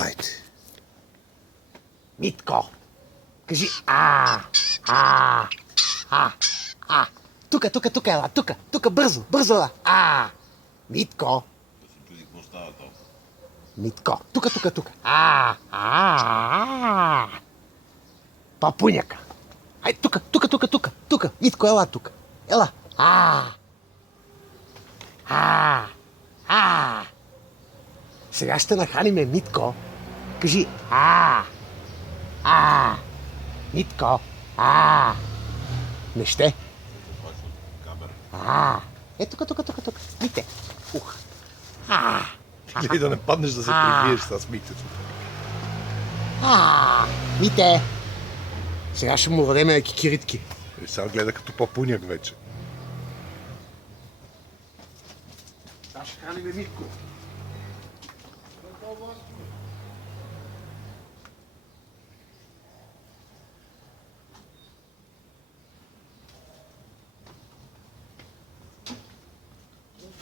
Айде. Митко, кажи а. Тука, ела, тука, бързо, ела. Митко. Да се чуди какво става там. Митко, тука. Папуняка. Ай, тука. Митко, ела тука. Ела. Сега ще нахраниме Митко. Кажи Митко. Не ще. Точно камера. Тука. Мите. Ух. Гледай да не паднеш да се прибиеш с митето. Мите. Сега ще му дадем кикиритки. Сега гледа като папуняк вече. Сега ще храниме Митко.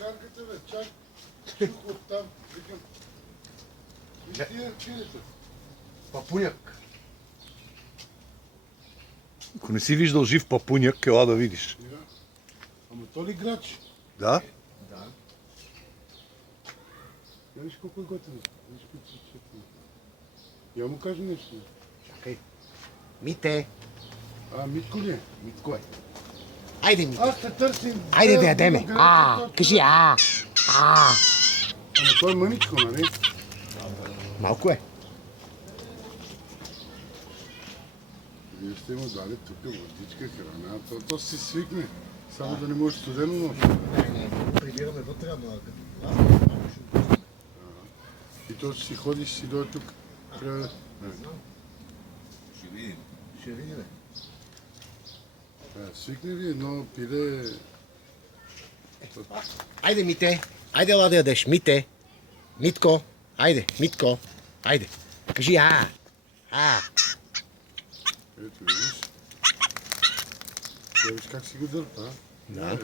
Карката, бе, чак. Чух оттам. Викам. И тия пилета. Папуняк. Ако не си виждал жив папуняк, ела да видиш. Я. Ама то ли грач? Да? Я виж колко е готино. Виж колко се чекна. Я му кажа нещо. Чакай. Мите. Митко ли е? Митко е. Айде, Мите. Аз те търсим. Айде да ядеме. Кажи Ама той е мъничко, нали? Малко е. Вие сте му дали тук водичка, храна. То си свикне. Само да не може студено нощ. Прибираме вътре, ама И то ще си ходиш, си дойде тук. Трябва да... Ще видим. ще видим. Свикне ли едно пиле... Айде, Мите. Айде, ела да ядеш. Мите. Митко. Айде, Митко. Айде. Кажи Ето виж. Виж как си го дърпа, а? Да.